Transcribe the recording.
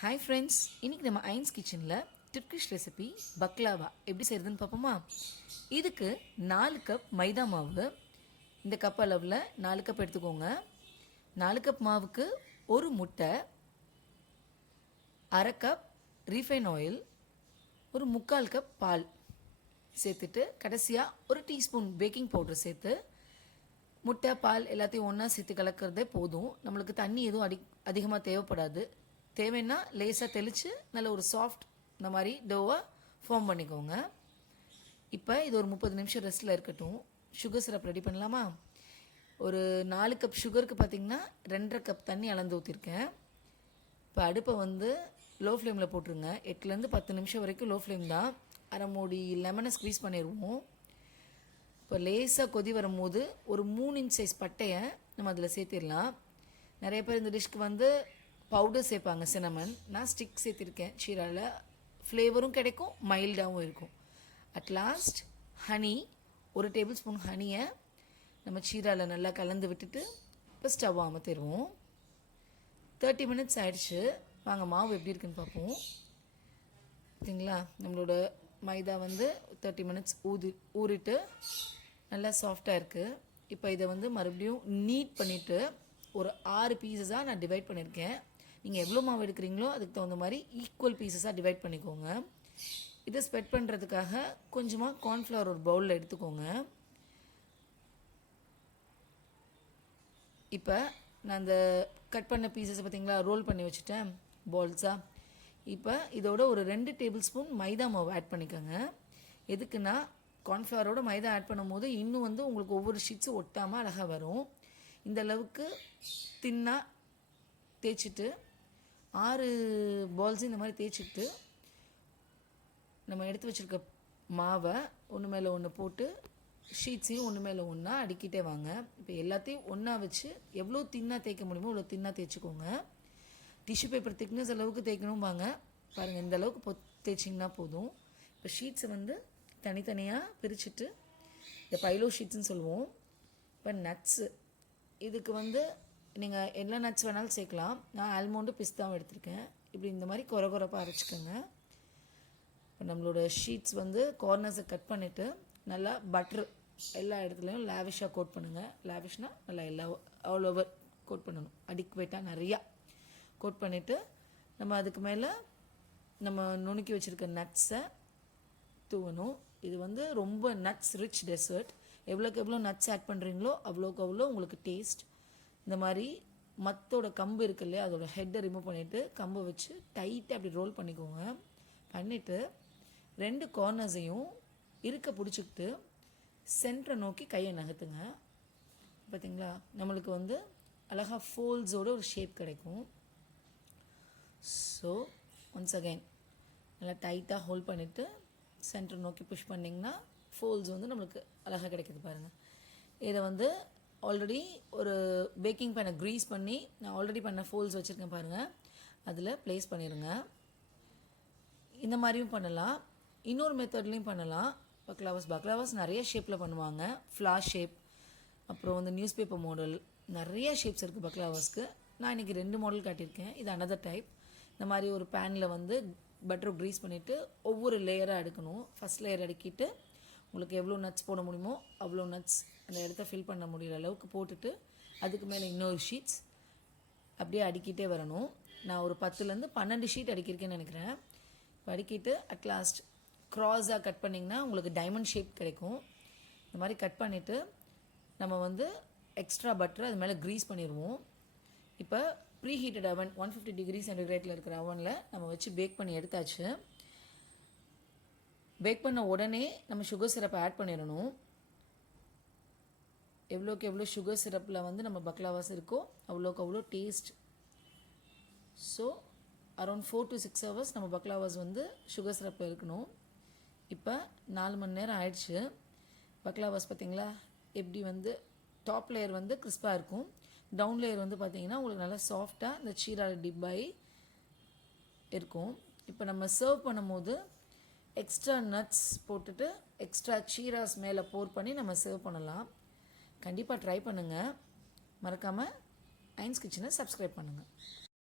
Hi friends, இன்றைக்கி நம்ம ஐன்ஸ் கிச்சனில் டர்க்கிஷ் ரெசிபி பக்லாவா எப்படி செய்கிறதுன்னு பார்ப்போமா. இதுக்கு 4 கப் மைதா மாவு, இந்த கப் அளவில் 4 கப் எடுத்துக்கோங்க. 4 கப் மாவுக்கு ஒரு முட்டை, அரை கப் ரீஃபைன் ஆயில், ஒரு 3/4 கப் பால் சேர்த்துட்டு கடைசியாக ஒரு டீஸ்பூன் பேக்கிங் பவுடர் சேர்த்து முட்டை பால் எல்லாத்தையும் ஒன்றா சேர்த்து கலக்கிறதே போதும். நம்மளுக்கு தண்ணி எதுவும் அதிகமாக தேவைப்படாது. தேவைன்னா லேசாக தெளித்து நல்ல ஒரு சாஃப்ட் இந்த மாதிரி டோவாக ஃபார்ம் பண்ணிக்கோங்க. இப்போ இது ஒரு 30 நிமிஷம் ரெஸ்ட்டில் இருக்கட்டும். சுகர் சிரப் ரெடி பண்ணலாமா. ஒரு 4 கப் சுகருக்கு பார்த்திங்கன்னா 2.5 கப் தண்ணி அளந்து ஊற்றிருக்கேன். இப்போ அடுப்பை வந்து லோ ஃப்ளேமில் போட்டுருங்க. 8லேருந்து 10 நிமிஷம் வரைக்கும் லோ ஃப்ளேம் தான். அரை மூடி லெமனை ஸ்க்வீஸ் பண்ணிடுவோம். இப்போ லேசாக கொதி வரும்போது ஒரு 3 இன்ச் சைஸ் பட்டையை நம்ம அதில் சேர்த்திடலாம். நிறைய பேர் இந்த டிஷ்க்கு வந்து பவுடர் சேர்ப்பாங்க, சினமன். Non stick சேர்த்திருக்கேன். சீராவில் ஃப்ளேவரும் கிடைக்கும், மைல்டாகவும் இருக்கும். அட் லாஸ்ட் ஹனி, ஒரு டேபிள் ஸ்பூன் ஹனியை நம்ம சீராவில் நல்லா கலந்து விட்டுட்டு இப்போ ஸ்டவ் அமர்த்திடுவோம். 30 மினிட்ஸ் ஆயிடுச்சு. வாங்க மாவு எப்படி இருக்குன்னு பார்ப்போம். பார்த்தீங்களா, நம்மளோட மைதா வந்து 30 மினிட்ஸ் ஊறிட்டு நல்லா சாஃப்டாக இருக்குது. இப்போ இதை வந்து மறுபடியும் நீட் பண்ணிவிட்டு ஒரு 6 பீசஸாக நான் டிவைட் பண்ணியிருக்கேன். நீங்கள் எவ்வளோ மாவு எடுக்கிறீங்களோ அதுக்கு தகுந்த மாதிரி ஈக்குவல் பீசஸாக டிவைட் பண்ணிக்கோங்க. இதை ஸ்ப்ரெட் பண்ணுறதுக்காக கொஞ்சமாக கார்ன்ஃப்ளவர் ஒரு பவுலில் எடுத்துக்கோங்க. இப்போ நான் அந்த கட் பண்ண பீசஸை பார்த்திங்களா ரோல் பண்ணி வச்சுட்டேன் பால்ஸாக. இப்போ இதோட ஒரு 2 டேபிள் ஸ்பூன் மைதா மாவு ஆட் பண்ணிக்கோங்க. எதுக்குன்னா கார்ன்ஃப்ளவரோட மைதா ஆட் பண்ணும்போது இன்னும் வந்து உங்களுக்கு ஒவ்வொரு ஷீட்ஸும் ஒட்டாமல் அழகாக வரும். இந்த அளவுக்கு தின்னாக தேய்ச்சிட்டு 6 பால்ஸும் இந்த மாதிரி தேய்ச்சிட்டு நம்ம எடுத்து வச்சுருக்க மாவை ஒன்று மேலே ஒன்று போட்டு ஷீட்ஸையும் ஒன்று மேலே ஒன்றா அடுக்கிட்டே வாங்க. இப்போ எல்லாத்தையும் ஒன்றா வச்சு எவ்வளோ தின்னாக தேய்க்க முடியுமோ அவ்வளோ தின்னாக தேய்ச்சிக்கோங்க. டிஷ்யூ பேப்பர் திக்னஸ் அளவுக்கு தேய்க்கணும் வாங்க. பாருங்கள், இந்த அளவுக்கு தேய்ச்சிங்கன்னா போதும். இப்போ ஷீட்ஸை வந்து தனித்தனியாக பிரிச்சுட்டு இந்த பைலோ ஷீட்ஸ்ன்னு சொல்லுவோம். இப்போ நட்ஸு, இதுக்கு வந்து நீங்கள் எல்லா நட்ஸ் வேணாலும் சேர்க்கலாம். நான் ஆல்மோண்டு பிஸ்தாவும் எடுத்திருக்கேன். இப்படி இந்த மாதிரி கொரப்பாக அரைச்சிக்கோங்க. இப்போ நம்மளோட ஷீட்ஸ் வந்து கார்னர்ஸை கட் பண்ணிவிட்டு நல்லா பட்ரு எல்லா இடத்துலையும் லேவிஷாக கோட் பண்ணுங்கள். லேவிஷ்னால் நல்லா ஆல் ஓவர் கோட் பண்ணணும். அடிக்குவேட்டாக நிறையா கோட் பண்ணிவிட்டு நம்ம அதுக்கு மேலே நம்ம நுணுக்கி வச்சுருக்க நட்ஸை தூவணும். இது வந்து ரொம்ப நட்ஸ் ரிச் டெசர்ட். எவ்வளோக்கு எவ்வளோ நட்ஸ் ஆட் பண்ணுறீங்களோ அவ்வளோக்கு அவ்வளோ உங்களுக்கு டேஸ்ட். இந்த மாதிரி மத்தோட கம்பு இருக்கு இல்லையா, அதோட ஹெட்டை ரிமூவ் பண்ணிவிட்டு கம்பை வச்சு டைட்டாக அப்படி ரோல் பண்ணிக்கோங்க. பண்ணிவிட்டு 2 கார்னர்ஸையும் இருக்க பிடிச்சிக்கிட்டு சென்டரை நோக்கி கையை நகர்த்துங்க. பார்த்திங்களா, நம்மளுக்கு வந்து அழகாக ஃபோல்ஸோட ஒரு ஷேப் கிடைக்கும். ஸோ ஒன்ஸ் அகைன் நல்லா டைட்டாக ஹோல்ட் பண்ணிவிட்டு சென்டர் நோக்கி புஷ் பண்ணிங்கன்னா ஃபோல்ஸ் வந்து நம்மளுக்கு அழகாக கிடைக்கிது பாருங்கள். இதை வந்து ஆல்ரெடி ஒரு பேக்கிங் பேனை க்ரீஸ் பண்ணி நான் ஆல்ரெடி பண்ண ஃபோல்ஸ் வச்சுருக்கேன் பாருங்கள், அதில் ப்ளேஸ் பண்ணிடுங்க. இந்த மாதிரியும் பண்ணலாம், இன்னொரு மெத்தட்லேயும் பண்ணலாம். பக்லாவாஸ் நிறைய ஷேப்பில் பண்ணுவாங்க. ஃப்ளார் ஷேப், அப்புறம் வந்து நியூஸ் பேப்பர் மாடல், நிறைய ஷேப்ஸ் இருக்குது பக்லாவாஸ்க்கு. நான் இன்றைக்கி 2 மாடல் காட்டியிருக்கேன். இது அனதர் டைப். இந்த மாதிரி ஒரு பேனில் வந்து பட்டரை க்ரீஸ் பண்ணிவிட்டு ஒவ்வொரு லேயராக எடுக்கணும். ஃபஸ்ட் லேயர் அடுக்கிட்டு உங்களுக்கு எவ்வளோ நட்ஸ் போட முடியுமோ அவ்வளோ நட்ஸ் அந்த இடத்த ஃபில் பண்ண முடிகிற அளவுக்கு போட்டுட்டு அதுக்கு மேலே இன்னொரு ஷீட்ஸ் அப்படியே அடுக்கிட்டே வரணும். நான் ஒரு 10லேருந்து 12 ஷீட் அடிக்கிருக்கேன்னு நினைக்கிறேன். இப்போ அடுக்கிட்டு அட்லாஸ்ட் க்ராஸாக கட் பண்ணிங்கன்னா உங்களுக்கு டைமண்ட் ஷேப் கிடைக்கும். இந்த மாதிரி கட் பண்ணிவிட்டு நம்ம வந்து எக்ஸ்ட்ரா பட்டரை அது மேலே க்ரீஸ் பண்ணிடுவோம். இப்போ ப்ரீ ஹீட்டட் அவன் 150 டிகிரி சென்டிகிரேட்டில் இருக்கிற அவனில் நம்ம வச்சு பேக் பண்ணி எடுத்தாச்சு. பேக் பண்ண உடனே நம்ம சுகர் சிரப்பை ஆட் பண்ணிடணும். எவ்வளோக்கு எவ்வளோ சுகர் சிரப்பில் வந்து நம்ம பக்லாவாஸ் இருக்கோ அவ்வளோக்கு அவ்வளோ taste. So around 4 to 6 hours நம்ம பக்லாவாஸ் வந்து சுகர் சிரப்பில் இருக்கணும். இப்போ 4 மணி நேரம் ஆயிடுச்சு. பக்லாவாஸ் பார்த்திங்களா எப்படி வந்து டாப் லேயர் வந்து கிறிஸ்பாக இருக்கும், டவுன் லேயர் வந்து பார்த்திங்கன்னா உங்களுக்கு நல்லா சாஃப்டாக இந்த சீரா டிப்பாய் இருக்கும். இப்போ நம்ம சர்வ் பண்ணும்போது எக்ஸ்ட்ரா நட்ஸ் போட்டுட்டு எக்ஸ்ட்ரா சீராஸ் மேலே போர் பண்ணி நம்ம சர்வ் பண்ணலாம். கண்டிப்பாக ட்ரை பண்ணுங்கள். மறக்காமல் ஐன்ஸ் கிச்சனை சப்ஸ்கிரைப் பண்ணுங்கள்.